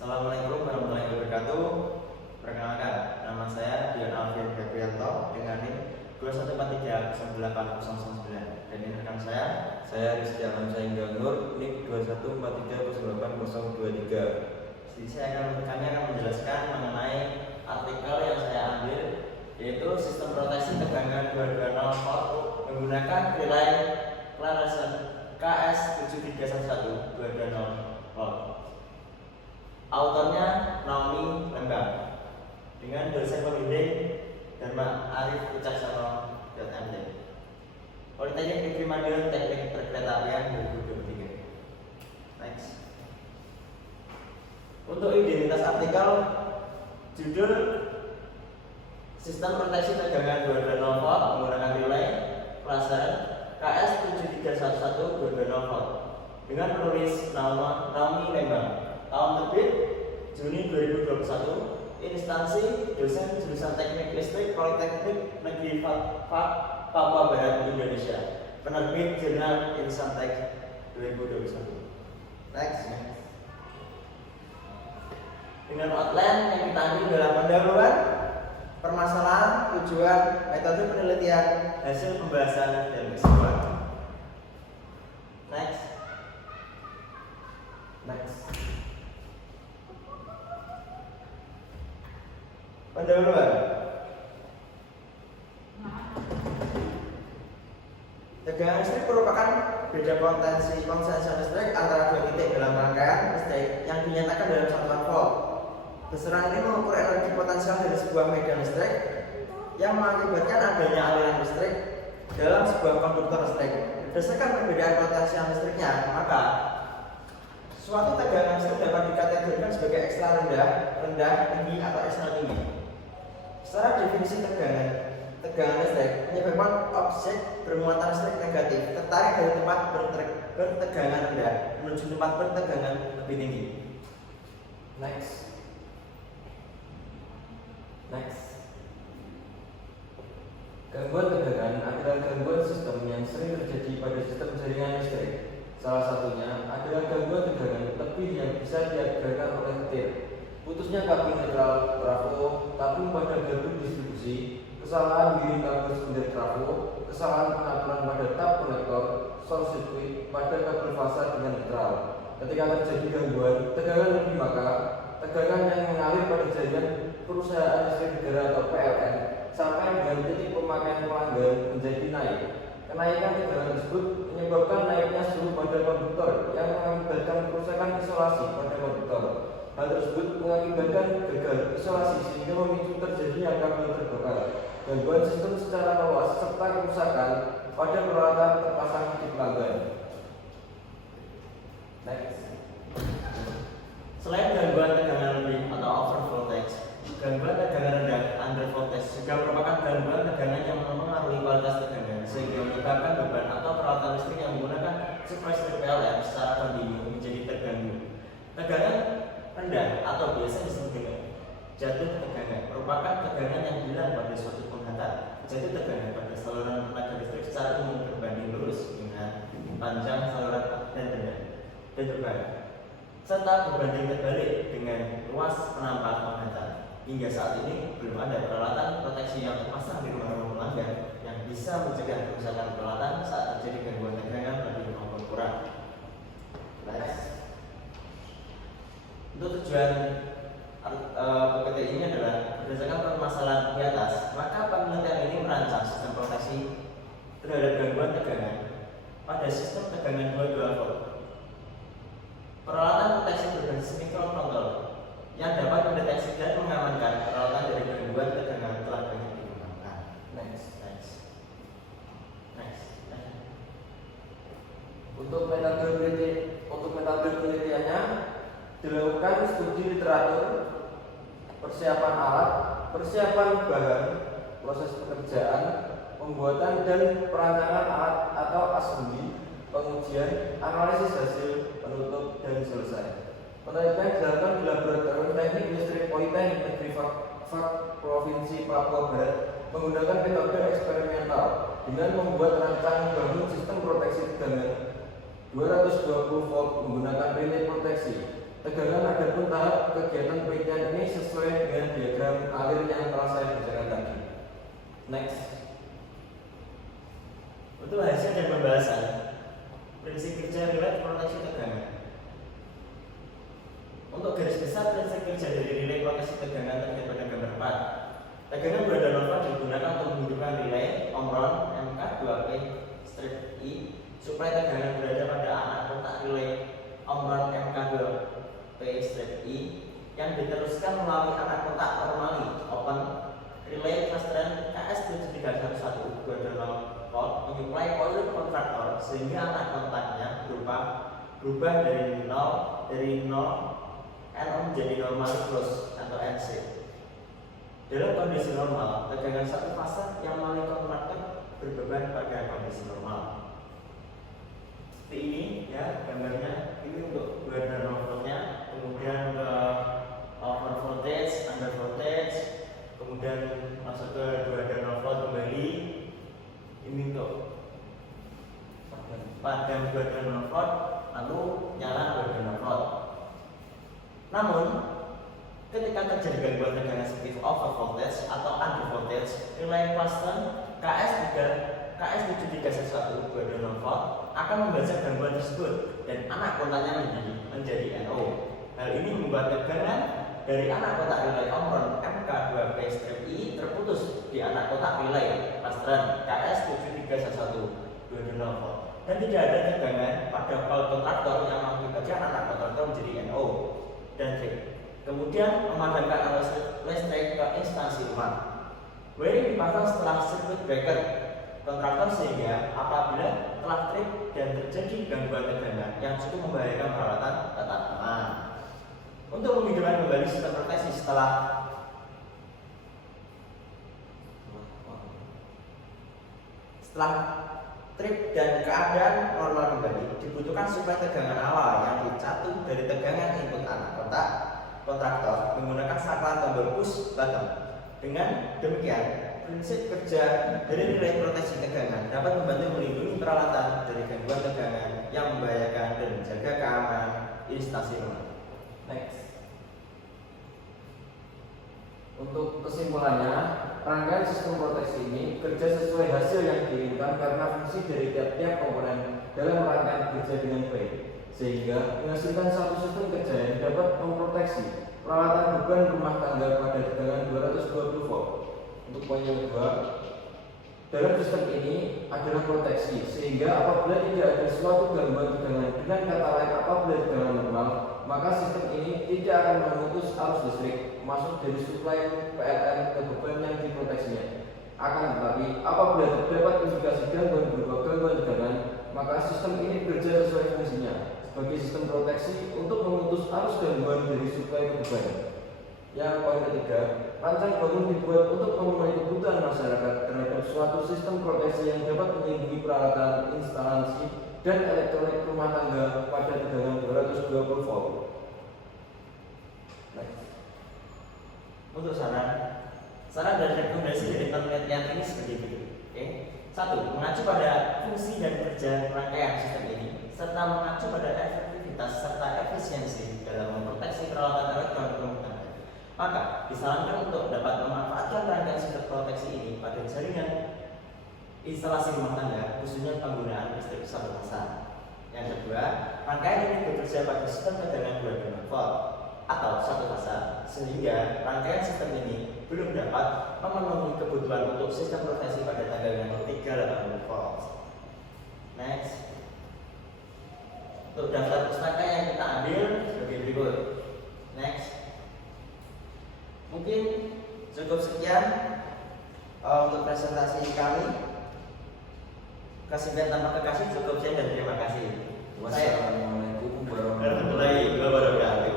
Assalamualaikum warahmatullahi wabarakatuh. Perkenalkan, nama saya Dion Alvin Gabrielto dengan NIM 214308009. Dan ini rekan saya Rizky Alamsyah Nur, NIM 2143023. kami akan menjelaskan mengenai artikel yang saya ambil, yaitu sistem proteksi tegangan 220 volt menggunakan relay Clarkson KS7311 220 volt. Autornya Naomi Lembang dengan dosen pembimbing Dharma Arif Wicaksono MD, Politeknik Negeri Madiun Teknik Perkeretaapian 2023. Next. Untuk identitas artikel, judul sistem proteksi tegangan 220 volt menggunakan relay Clarkson KS7311 220 volt dengan penulis Naomi Lembang. Tahun terbit Juni 2021. Instansi dosen jurusan Teknik Listrik Politeknik Negeri Papua Barat Indonesia. Penerbit Jurnal Insantek 2021. Next. Dengan outline yang kita ambil dalam pendahuluan, permasalahan, tujuan, metode penelitian, hasil pembahasan, dan kesimpulan. Next. Pendahuluan. Tegangan listrik merupakan beda potensi listrik antara dua titik dalam rangkaian listrik yang dinyatakan dalam satuan volt. Besaran ini mengukur energi potensial dari sebuah medan listrik yang mengakibatkan adanya aliran listrik dalam sebuah konduktor listrik. Berdasarkan perbedaan potensial listriknya, maka suatu tegangan listrik dapat dikategorikan sebagai ekstra rendah, tinggi, atau ekstra tinggi. Secara definisi tegangan listrik menyebabkan objek bermuatan listrik negatif tertarik dari tempat bertegangan rendah menuju tempat bertegangan lebih tinggi. Next. Gangguan tegangan adalah gangguan sistem yang sering terjadi pada sistem jaringan listrik. Salah satunya adalah gangguan tegangan lebih yang bisa diakibatkan oleh petir, putusnya kabel netral trafo, tabung pada gardu distribusi, kesalahan wiring kabel sekunder trafo, kesalahan pengaturan pada tab konektor, short circuit pada kabel fasa dengan netral. Ketika terjadi gangguan tegangan lebih, maka tegangan yang mengalir pada jaringan perusahaan listrik negara atau PLN sampai dengan titik pemakaian pelanggan menjadi naik. Kenaikan tegangan tersebut menyebabkan naiknya suhu pada konduktor yang mengakibatkan kerusakan isolasi pada konduktor. Hal tersebut mengakibatkan gagal isolasi sehingga memicu terjadinya kabel terbakar, gangguan sistem secara luas, serta kerusakan pada peralatan terpasang di pelanggan. Next. Selain gangguan tegangan lebih atau over voltage, gangguan tegangan rendah under voltage juga merupakan gangguan tegangan yang mempengaruhi kualitas tegangan sehingga menyebabkan beban atau peralatan listrik yang menggunakan supply listrik PLN secara kontinu menjadi terganggu. Tegangan rendah atau biasa disebut dengan jatuh tegangan merupakan tegangan yang hilang pada suatu penghatan. Jatuh tegangan pada saluran tenaga listrik secara umum berbanding lurus dengan panjang saluran dan berbalik, serta berbanding terbalik dengan luas penampang penghatan. Hingga saat ini belum ada peralatan proteksi yang terpasang di rumah-rumah pelanggan yang bisa mencegah kerusakan peralatan saat terjadi gangguan tegangan lebih maupun kurang. Untuk tujuan PPT ini adalah berdasarkan permasalahan di atas, maka penelitian ini merancang sistem proteksi terhadap gangguan tegangan pada sistem tegangan 22 volt. Peralatan proteksi berbasis mikrokontroller yang dapat mendeteksi dan mengamankan peralatan dari gangguan tegangan telah banyak dikembangkan. Next. Untuk metode penelitiannya dilakukan studi literatur, persiapan alat, persiapan bahan, proses pekerjaan, pembuatan dan perancangan alat atau assembly, pengujian, analisis hasil, penutup, dan selesai. Penelitian dilakukan di Laboratorium Teknik Listrik Politeknik Negeri Provinsi Papua Barat menggunakan metode eksperimental dengan membuat rancangan bangun sistem proteksi tegangan 220 volt menggunakan relay proteksi. Tegangan adapun tahap sesuai dengan diagram alir yang telah saya bacakan tadi. Next. Untuk hasil dan pembahasan prinsip kerja relay proteksi tegangan. Untuk garis besar prinsip kerja dari relay proteksi tegangan terdapat pada gambar 4. Tegangan berada nova digunakan untuk menghidupkan relay Omron MK2P-I supaya tegangan berada pada anak kotak relay Omron MK2P-I yang diteruskan melalui anak kotak normali open relay clusteran KS7311220 volt menyuplai coil kontraktor sehingga anak kontaknya berubah dari 0 NO menjadi normal close atau NC. Dalam kondisi normal, tegangan satu fase yang melalui kontraktor berbeban pada kondisi normal. Seperti ini ya gambarnya. Ini untuk dua voltnya, kemudian ke over voltage, under voltage, kemudian masuk ke 2 volt kembali. Ini untuk padam 2 volt, lalu nyala 2 volt. Namun ketika terjadi gangguan tegangan seperti over voltage atau under voltage, relay cluster KS7311220 volt akan membaca gangguan tersebut dan anak kontaknya menjadi NO. Hal ini membuat tegangan dari anak kotak relay Omron MK2P-I terputus di anak kotak relay cluster KS73112 volt dan tidak ada tegangan pada coil kontraktor yang mengakibatkan anak kontraktor menjadi NO dan kemudian memadamkan arus listrik ke instansi rumah. Wiring dipasang setelah circuit breaker kontraktor sehingga apabila telah trip dan terjadi gangguan tegangan yang cukup membahayakan peralatan tetap aman. Untuk menghidupkan kembali sistem proteksi setelah trip dan keadaan normal kembali dibutuhkan suplai tegangan awal yang dicatuh dari tegangan input anak kotak kontraktor menggunakan saklar tombol push button. Dengan demikian, prinsip kerja dari relay proteksi tegangan dapat membantu melindungi peralatan dari gangguan tegangan yang membahayakan dan menjaga keamanan instansi rumah. Next. Untuk kesimpulannya, rangkaian sistem proteksi ini kerja sesuai hasil yang diinginkan karena fungsi dari tiap-tiap komponen dalam rangkaian kerja dengan baik, sehingga menghasilkan satu sistem kerja yang dapat memproteksi peralatan beban rumah tangga pada tegangan 220 volt. Untuk poin yang kedua, dalam sistem ini adalah proteksi, sehingga apabila tidak ada suatu gangguan tegangan, dengan kata lain apabila tegangan normal, maka sistem ini tidak akan memutus arus listrik masuk dari suplai PLN ke beban yang diproteksinya. Akan tetapi, apabila terdapat indikasi gangguan berupa gangguan tegangan, maka sistem ini bekerja sesuai fungsinya sebagai sistem proteksi untuk memutus arus gangguan dari suplai ke beban. Yang poin ketiga, rancang bangun dibuat untuk memenuhi kebutuhan masyarakat terhadap suatu sistem proteksi yang dapat melindungi peralatan, instalasi, dan elektronik rumah tangga pada tegangan 220 volt. Untuk saran dan rekomendasi dari penelitian ini seperti berikut. Oke. 1. Mengacu pada fungsi dan kerja rangkaian sistem ini, serta mengacu pada efektivitas serta efisiensi dalam memproteksi peralatan elektronik rumah tangga. Maka disarankan untuk dapat memanfaatkan rangkaian sistem proteksi ini pada jaringan instalasi rumah tangga, khususnya penggunaan listrik satu fase. Yang kedua, rangkaian ini bekerja pada sistem tegangan 220 volt atau satu fase, sehingga rangkaian sistem ini belum dapat memenuhi kebutuhan untuk sistem proteksi pada tegangan 380 volt. Next, untuk daftar pustaka yang kita ambil sebagai berikut. Next, mungkin cukup sekian untuk presentasi kami. Kasih tanpa kekasih cukup sekian dan terima kasih. Wassalamualaikum warahmatullahi warahmatullahi wabarakatuh.